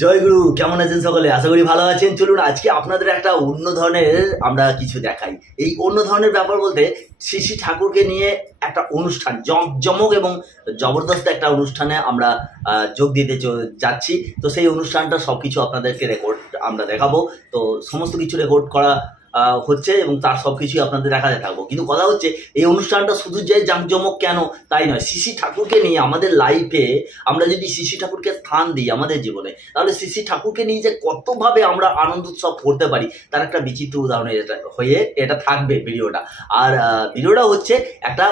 জয়গুরু কেমন আছেন সকলে? আশা করি ভালো আছেন। চলুন, আজকে আপনাদের একটা অন্য ধরনের আমরা কিছু দেখাই। এই অন্য ধরনের ব্যাপার বলতে, শ্রী ঠাকুরকে নিয়ে একটা অনুষ্ঠান, জম জমক এবং জবরদস্ত একটা অনুষ্ঠানে আমরা যোগ দিতে যাচ্ছি। তো সেই অনুষ্ঠানটা সব কিছু আপনাদেরকে রেকর্ড আমরা দেখাবো। তো সমস্ত কিছু রেকর্ড করা হচ্ছে এবং তার সব কিছুই আপনাদের দেখাতে থাকব। কিন্তু কথা হচ্ছে, এই অনুষ্ঠানটা শুধু যে জাঁকজমক কেন, তাই নয়। শিশি ঠাকুরকে নিয়ে আমাদের লাইফে আমরা যদি শিশি ঠাকুরকে স্থান দিই আমাদের জীবনে, তাহলে শিশি ঠাকুরকে নিয়ে যে কতভাবে আমরা আনন্দ উৎসব করতে পারি, তার একটা বিচিত্র উদাহরণ এটা হয়ে এটা থাকবে ভিডিওটা আর ভিডিওটা হচ্ছে একটা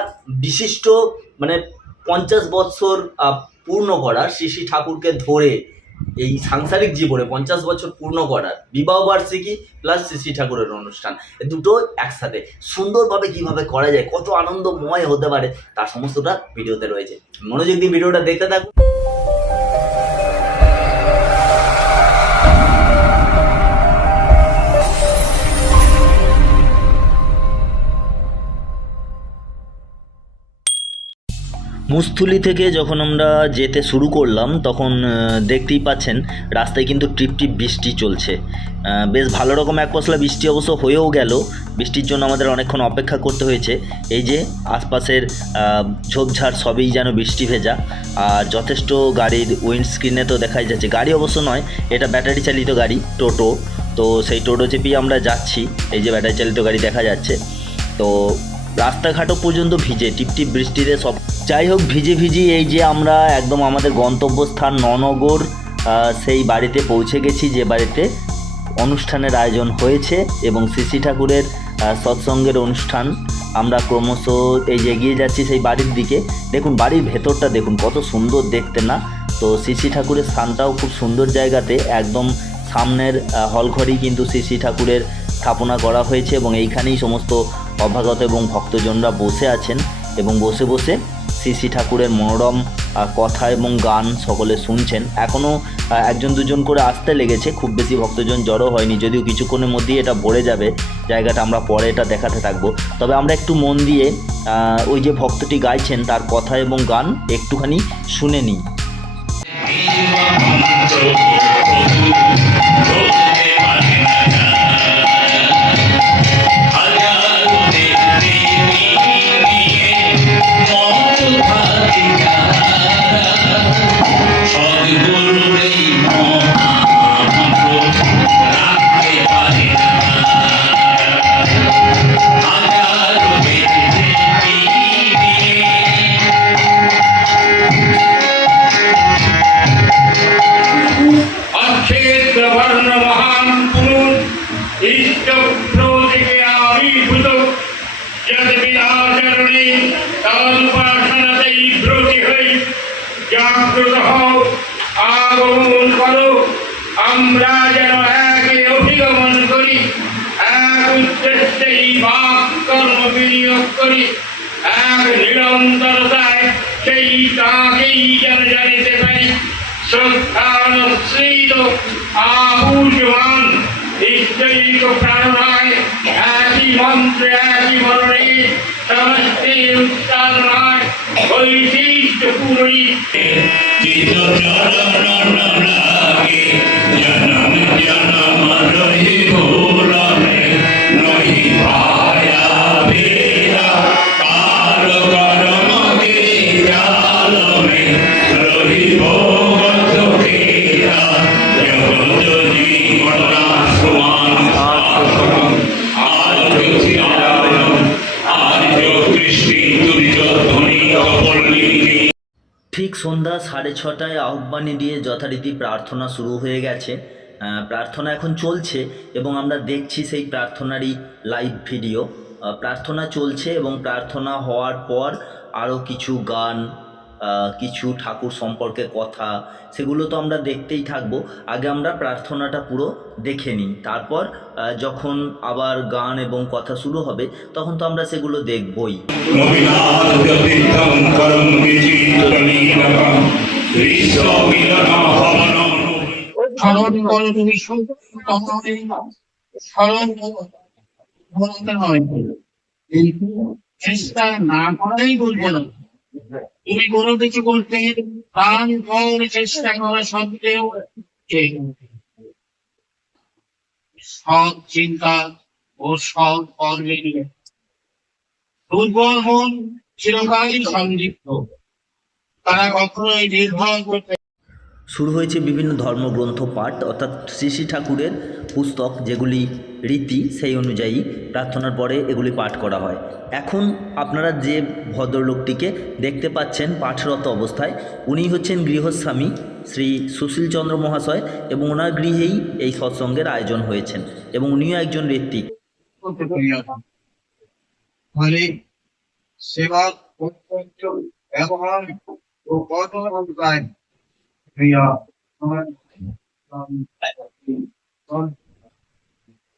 বিশিষ্ট মানে পঞ্চাশ বৎসর পূর্ণ করার শিশি ঠাকুরকে ধরে এই সাংসারিক জীবনে পঞ্চাশ বছর পূর্ণ করার, বিবাহ বার্ষিকী প্লাস শ্রী শ্রী ঠাকুরের অনুষ্ঠান দুটো একসাথে সুন্দরভাবে কীভাবে করা যায়, কত আনন্দময় হতে পারে, তার সমস্তটা ভিডিওতে রয়েছে। মনোযোগ দিয়ে ভিডিওটা দেখতে থাকুন। মুস্থুলি থেকে যখন আমরা যেতে শুরু করলাম, তখন দেখতেই পাচ্ছেন রাস্তায় কিন্তু টিপ টিপ বৃষ্টি চলছে। বেশ ভালো রকম এক পশলা বৃষ্টি অবশ্য হয়েও গেল। বৃষ্টির জন্য আমাদের অনেকক্ষণ অপেক্ষা করতে হয়েছে। এই যে আশপাশের ঝোপঝাড়, সবই যেন বৃষ্টি ভেজা। আর যথেষ্ট গাড়ির উইন্ডস্ক্রিনে তো দেখাই যাচ্ছে। গাড়ি অবশ্য নয়, এটা ব্যাটারি চালিত গাড়ি, টোটো। তো সেই টোটো চেপেই আমরা যাচ্ছি। এই যে ব্যাটারি চালিত গাড়ি দেখা যাচ্ছে। তো রাস্তাঘাটও পর্যন্ত ভিজে, টিপটিপ বৃষ্টিতে সব যাই হোক, ভিজে ভিজি এই যে আমরা একদম আমাদের গন্তব্যস্থান ননগর সেই বাড়িতে পৌঁছে গেছি, যে বাড়িতে অনুষ্ঠানের আয়োজন হয়েছে এবং শ্রী ঠাকুরের সৎসঙ্গের অনুষ্ঠান আমরা ক্রমশ এই যে এগিয়ে যাচ্ছি সেই বাড়ির দিকে। দেখুন, বাড়ির ভেতরটা দেখুন, কত সুন্দর দেখতে না? তো শ্রী ঠাকুরের স্থানটাও খুব সুন্দর জায়গাতে, একদম সামনের হলঘরেই কিন্তু শ্রী ঠাকুরের স্থাপনা করা হয়েছে এবং এইখানেই সমস্ত অভাগত এবং ভক্তজনরা বসে আছেন এবং বসে বসে শ্রী ঠাকুরের মনোরম কথা এবং গান সকলে শুনছেন। এখনও একজন দুজন করে আসতে লেগেছে, খুব বেশি ভক্তজন জড়ো হয়নি, যদিও কিছুক্ষণের মধ্যেই এটা ভরে যাবে, জায়গাটা আমরা পরে এটা দেখাতে থাকব। তবে আমরা একটু মন দিয়ে ওই যে ভক্তটি গাইছেন, তার কথা এবং গান একটুখানি শুনে নিই। করি এক নিরন্তরতায় সেই তাকেই যেন জানিতে পারি শ্রদ্ধানুশ্রিত আভূষমান নিশ্চয়িক প্রাণনায় একই মন্ত্রে একই মরণে সমস্তে উচ্চারণায় বৈশিষ্ট্য পূরণী জনম জনম রহি সন্ধ্যা সাড়ে ছটায় আহ্বানী দিয়ে যথারীতি প্রার্থনা শুরু হয়ে গেছে। প্রার্থনা এখন চলছে এবং আমরা দেখছি সেই প্রার্থনারই লাইভ ভিডিও প্রার্থনা চলছে এবং প্রার্থনা হওয়ার পর আরও কিছু গান কিছু ঠাকুর সম্পর্কে কথা, সেগুলো তো আমরা দেখতেই থাকব। আগে আমরা প্রার্থনাটা পুরো দেখে নিই। তারপর যখন আবার গান এবং কথা শুরু হবে, তখন তো আমরা সেগুলো দেখবই। কিন্তু চেষ্টা না করাই না। তুমি কোনো কিছু করতে প্রাণ ভরে চেষ্টা করা সত্ত্বেও সৎ চিন্তা ও সৎ কর্মে দুর্বল মন চিরকালই সংযুক্ত। তারা কখনোই নির্ভর করতে শুরু হয়েছে বিভিন্ন ধর্মগ্রন্থ পাঠ, অর্থাৎ শ্রী শ্রী ঠাকুরের পুস্তক, যেগুলি রীতি সেই অনুযায়ী প্রার্থনার পরে এগুলি পাঠ করা হয়। এখন আপনারা যে ভদ্রলোকটিকে দেখতে পাচ্ছেন পাঠরত অবস্থায় উনি হচ্ছেন গৃহস্বামী শ্রী সুশীল চন্দ্র মহাশয় এবং ওনার গৃহেই এই সৎসঙ্গের আয়োজন হয়েছেন এবং উনিও একজন ঋত্বিক সেবা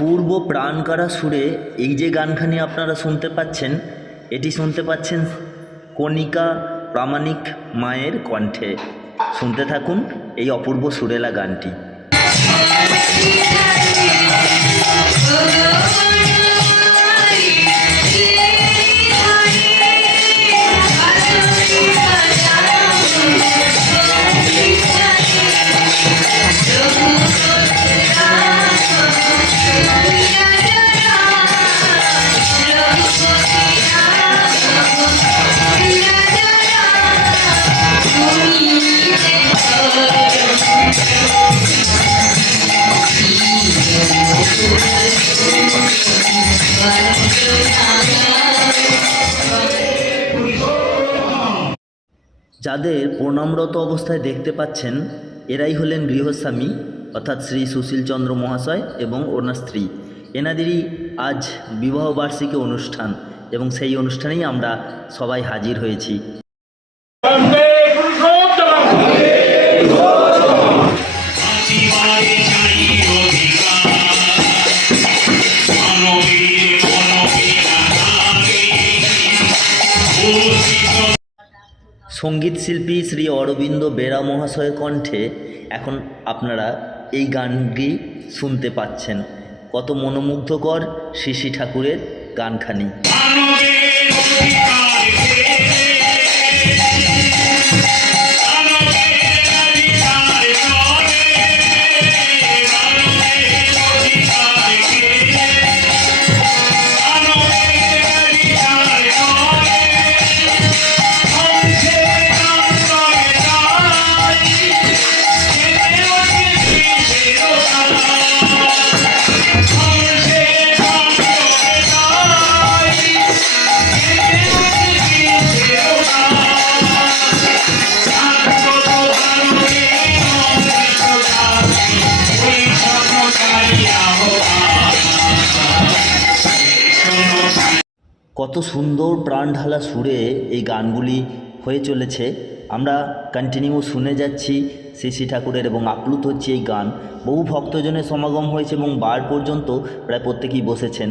অপূর্ব প্রাণকারা সুরে, এই যে গানখানি আপনারা শুনতে পাচ্ছেন, এটি শুনতে পাচ্ছেন কণিকা প্রামাণিক মায়ের কণ্ঠে। শুনতে থাকুন এই অপূর্ব সুরেলা গানটি। যাদের প্রণামরত অবস্থায় দেখতে পাচ্ছেন, এরাই হলেন গৃহস্বামী, অর্থাৎ শ্রী সুশীল চন্দ্র মহাশয় এবং ওনার স্ত্রী। এনাদেরই আজ বিবাহবার্ষিকী অনুষ্ঠান এবং সেই অনুষ্ঠানেই আমরা সবাই হাজির হয়েছি। সংগীত শিল্পী শ্রী অরবিন্দ বেরা মহাশয়ের কণ্ঠে এখন আপনারা এই গানটি শুনতে পাচ্ছেন। কত মনোমুগ্ধকর শ্রী ঠাকুরের গানখানি। কত সুন্দর প্রাণঢালা সুরে এই গানগুলি হয়ে চলেছে। আমরা কন্টিনিউ শুনে যাচ্ছি শ্রী শ্রী ঠাকুরের এবং আপ্লুত হচ্ছে এই গান। বহু ভক্তজনের সমাগম হয়েছে এবং বার পর্যন্ত প্রায় প্রত্যেকেই বসেছেন।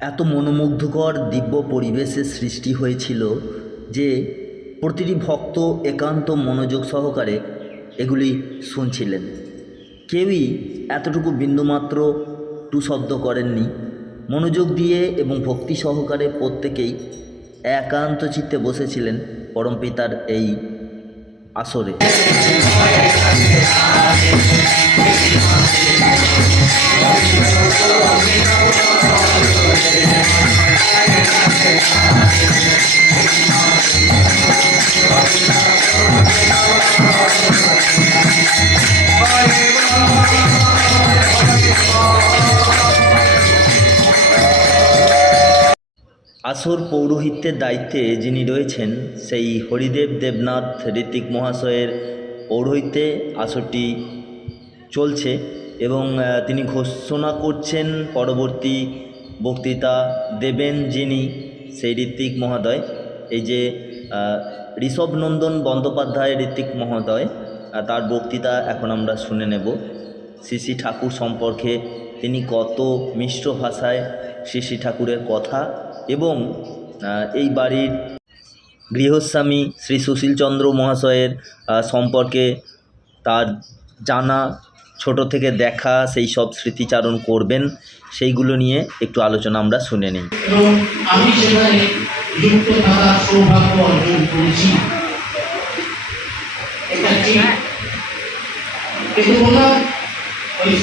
এত মনোমুগ্ধকর দিব্য পরিবেশের সৃষ্টি হয়েছিল যে প্রতিটি ভক্ত একান্ত মনোযোগ সহকারে এগুলি শুনছিলেন। কেউই এতটুকু বিন্দুমাত্র টু শব্দ করেননি। মনোযোগ দিয়ে এবং ভক্তি সহকারে প্রত্যেকেই একান্ত চিত্তে বসেছিলেন পরমপিতার এই আসরে আসর পৌরোহিত্যের দায়িত্বে যিনি রয়েছেন, সেই হরিদেব দেবনাথ ঋত্বিক মহাশয়ের পৌরোহিত্যে আসরটি চলছে এবং তিনি ঘোষণা করছেন পরবর্তী বক্তৃতা দেবেন যিনি সেই ঋত্বিক মহোদয়। এই যে ঋষভনন্দন বন্দ্যোপাধ্যায় ঋত্বিক মহোদয় তার বক্তৃতা এখন আমরা শুনে নেব। শ্রী ঠাকুর সম্পর্কে তিনি কত মিশ্র ভাষায় শ্রী ঠাকুরের কথা এবং এই বাড়ির গৃহস্বামী শ্রী সুশীলচন্দ্র মহাশয়ের সম্পর্কে তার জানা, ছোট থেকে দেখা, সেই সব স্মৃতিচারণ করবেন, সেইগুলো নিয়ে একটু আলোচনা আমরা শুনে নিই। আমি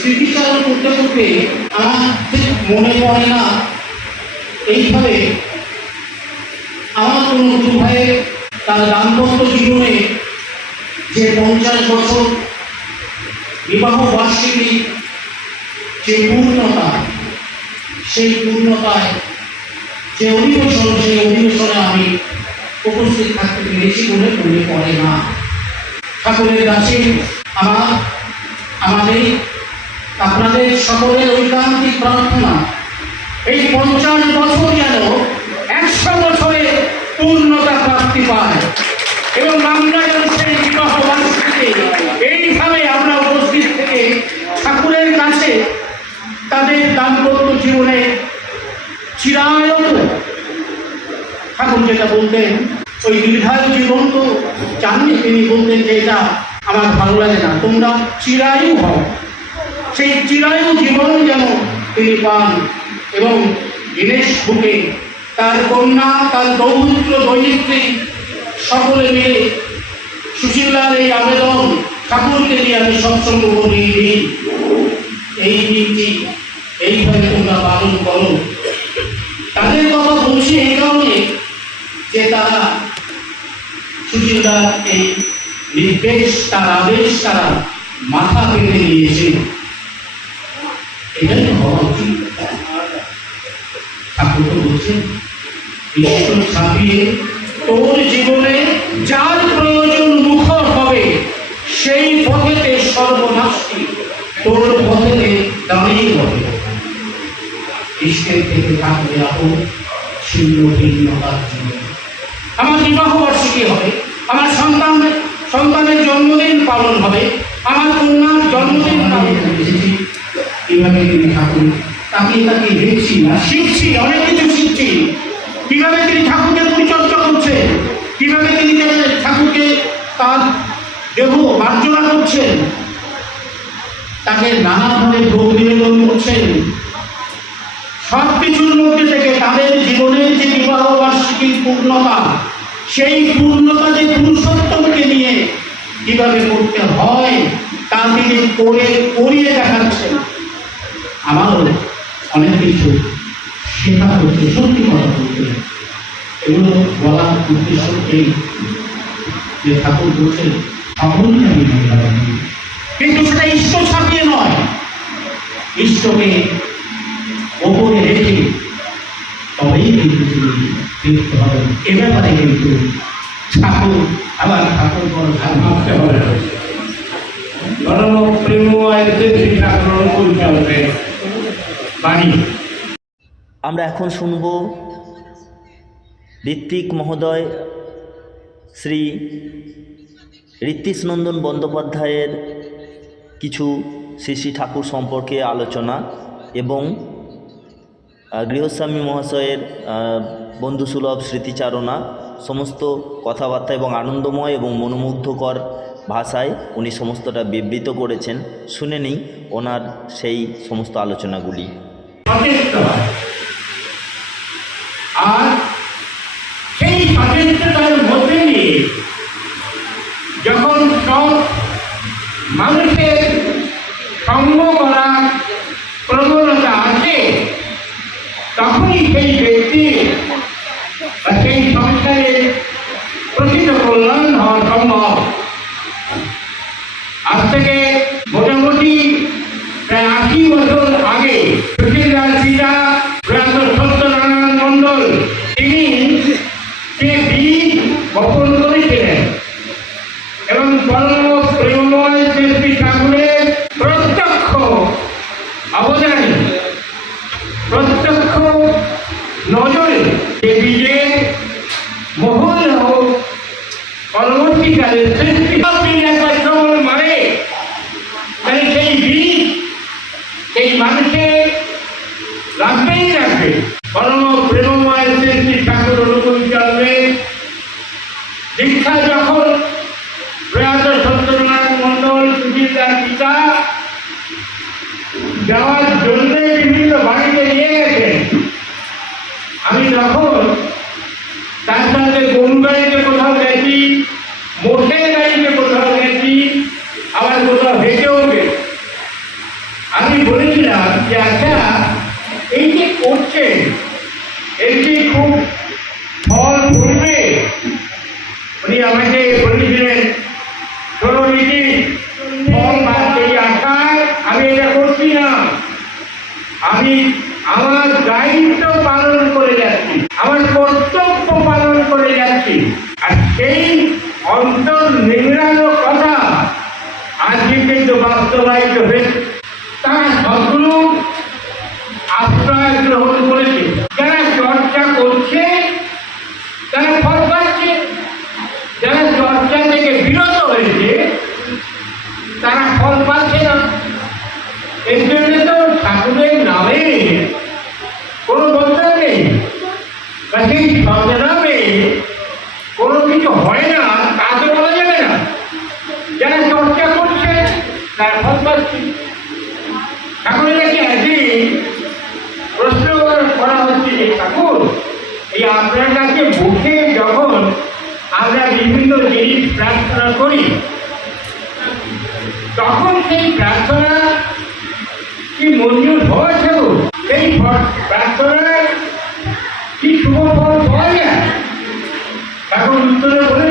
স্মৃতিচারণ করতে করতে আমার মনে পড়ে না এইভাবে আমার কোনো দু ভাইয়ের তার দাম্পত্য জীবনে যে পঞ্চাশ বছর বিবাহ বার্ষিকী যে পূর্ণতা, সেই পূর্ণতায় যে অধিবেশন, সেই অধিবেশনে আমি উপস্থিত থাকতে পেরেছি বলে মনে পড়ে না। ঠাকুরের কাছে আমার, আমাদের, আপনাদের সকলের ঐকান্তিক প্রার্থনা এই পঞ্চাশ বছর যেন একশো বছরে পূর্ণতা প্রাপ্তি পায়। এবং আমরা যেন সেই বিবাহ বার্ষিকীতে এইভাবে আমরা উপস্থিত থেকে ঠাকুরের কাছে তাদের দাম্পত্য জীবনে চিরায়ত ঠাকুর যেটা বলতেন, ওই দীর্ঘায়ু জীবন তো চাননি তিনি বলতেন যে এটা আমার ভালো লাগে না, তোমরা চিরায়ু হও। সেই চিরায়ু জীবন যেন তিনি পান। এবং দীনেশ বুকে তার কন্যা, তার দৌত্র দৈত্রী সকলে মিলে সুশীলার এই আবেদন ঠাকুরকে নিয়ে আমি সৎসঙ্গ করি। এই নীতি, এইভাবে তোমরা পালন করো। তাদের কথা বলছি এই কারণে যে তারা সুশীলদার এই নির্দেশ, তার আদেশ তারা মাথা পেতে নিয়েছে। এটাই হওয়া তো বলছেন ঈশ্বর ছাপিয়ে তোর জীবনে যার প্রয়োজন মুখর হবে সেই পথেতে সর্বনাশী তোর পথেতে দাঁড়িয়ে হবে ইষ্টের থেকে থাকবে আপন শূন্য জন্য আমার বিবাহ বার্ষিকী হবে আমার সন্তান সন্তানের জন্মদিন পালন হবে আমার কন্যার জন্মদিন পালন হবে কীভাবে তিনি ঠাকুর তাকিয়ে তাকিয়ে দেখছি না, শিখছি, অনেক কিছু শিখছি। কীভাবে তিনি ঠাকুরকে পরিচর্যা করছেন কীভাবে তিনি ঠাকুরকে তার দেহ মার্জনা করছেন, তাকে নানাভাবে ভোগ নিবেদন করছেন। সব কিছুর মধ্যে থেকে তাদের জীবনের যে বিবাহ বার্ষিকীর পূর্ণতা, সেই পূর্ণতা যে পুরুষোত্তমকে নিয়ে কীভাবে করতে হয়, তা তিনি করে, করিয়ে দেখাচ্ছেন। আমারও অনেক কিছু শেখা হচ্ছে সত্যি কথা বলতে। এগুলো বলার উদ্দেশ্য এই যে ঠাকুর বলছেন সকলকে আমি কিন্তু সেটা ঈশ্বর ছাপিয়ে নয়। ঈশ্বরকে ওপরে রেখে তবেই কিন্তু দেখতে হবে এ ব্যাপারে কিন্তু ঠাকুর, আবার ঠাকুর বড় ভাবতে হবে প্রেম আয়তে করতে হবে। বাণী আমরা এখন শুনব ঋত্বিক মহোদয়, শ্রী ঋত্বিশনন্দন বন্দ্যোপাধ্যায়ের কিছু শ্রী শ্রী ঠাকুর সম্পর্কে আলোচনা এবং গৃহস্বামী মহাশয়ের বন্ধুসুলভ স্মৃতিচারণা, সমস্ত কথাবার্তা এবং আনন্দময় এবং মনোমুগ্ধকর ভাষায় উনি সমস্তটা বিবৃত করেছেন। শুনে নেই ওনার সেই সমস্ত আলোচনাগুলি। সচেষ্ট হয় আর সেই সচেষ্টতার মধ্যে নিয়ে তখন সেই প্রার্থনা কি মঞ্জুর হয়েছিল সেই প্রার্থনায় কি শুভ ফল পাওয়া যায়? এখন উত্তরে বলে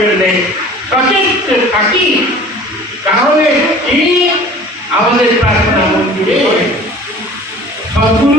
জন্যে সচেষ্ট থাকি। তাহলে তিনি আমাদের প্রার্থনা মন্দিরে? সদ্গুরু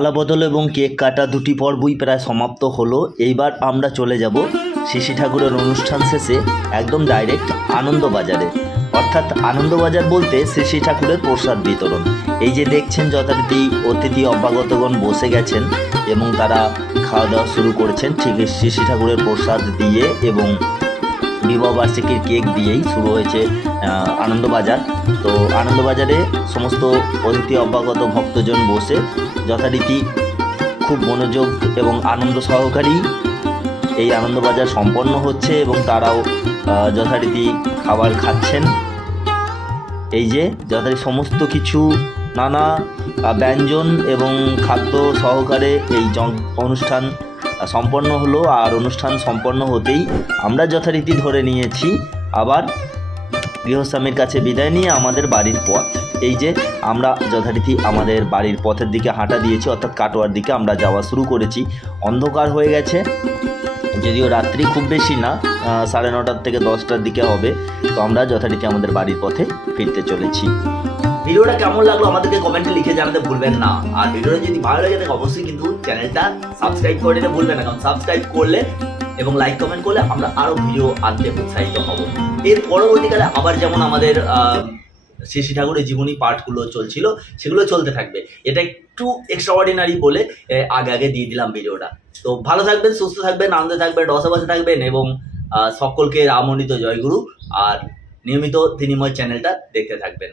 মালা বদল এবং কেক কাটা দুটি পর্বই প্রায় সমাপ্ত হলো। এইবার আমরা চলে যাব শিশি ঠাকুরের অনুষ্ঠান শেষে একদম ডাইরেক্ট আনন্দবাজারে। অর্থাৎ আনন্দবাজার বলতে শ্রী ঠাকুরের প্রসাদ বিতরণ। এই যে দেখছেন যথারীতি অতিথি অভ্যাগতগণ বসে গেছেন এবং তারা খাওয়া দাওয়া শুরু করেছেন, ঠিক শ্রী ঠাকুরের প্রসাদ দিয়ে এবং বিবাহ বার্ষিকীর কেক দিয়েই শুরু হয়েছে আনন্দবাজার। তো আনন্দবাজারে সমস্ত অতিথি অভ্যাগত ভক্তজন বসে যথারীতি খুব মনোযোগ এবং আনন্দ সহকারেই এই আনন্দবাজার সম্পন্ন হচ্ছে এবং তারাও যথারীতি খাবার খাচ্ছেন। এই যে যথারীতি সমস্ত কিছু, নানা ব্যঞ্জন এবং খাদ্য সহকারে এই অনুষ্ঠান সম্পন্ন হলো। আর অনুষ্ঠান সম্পন্ন হতেই আমরা যথারীতি ধরে নিয়েছি। আবার গৃহস্বামীর কাছে বিদায় নিয়ে আমাদের বাড়ির পথ। এই যে, আমরা যথারীতি আমাদের বাড়ির পথের দিকে হাঁটা দিয়েছি, অর্থাৎ কাটোয়ার দিকে আমরা যাওয়া শুরু করেছি। অন্ধকার হয়ে গেছে, যদিও রাত্রি খুব বেশি না সাড়ে নটার থেকে দশটার দিকে হবে। তো আমরা যথারীতি আমাদের বাড়ির পথে ফিরতে চলেছি। ভিডিওটা কেমন লাগল আমাদেরকে কমেন্টে লিখে জানাতে ভুলবেন না। আর ভিডিওটা যদি ভালো লাগে অবশ্যই কিন্তু চ্যানেলটা সাবস্ক্রাইব করে ভুলবেন না, কারণ সাবস্ক্রাইব করলে এবং লাইক কমেন্ট করলে আমরা আরও ভিডিও আনতে উৎসাহিত হব। এর পরবর্তীকালে আবার যেমন আমাদের আহ, শ্রী ঠাকুরের জীবনী পাঠগুলো চলছিল সেগুলো চলতে থাকবে। এটা একটু এক্সট্রাঅর্ডিনারি বলে আগে আগে দিয়ে দিলাম ভিডিওটা তো ভালো থাকবেন সুস্থ থাকবেন আনন্দে থাকবেন রসবাসে থাকবেন এবং সকলকে রামনিত জয়গুরু। আর নিয়মিত তিনিময় চ্যানেলটা দেখতে থাকবেন।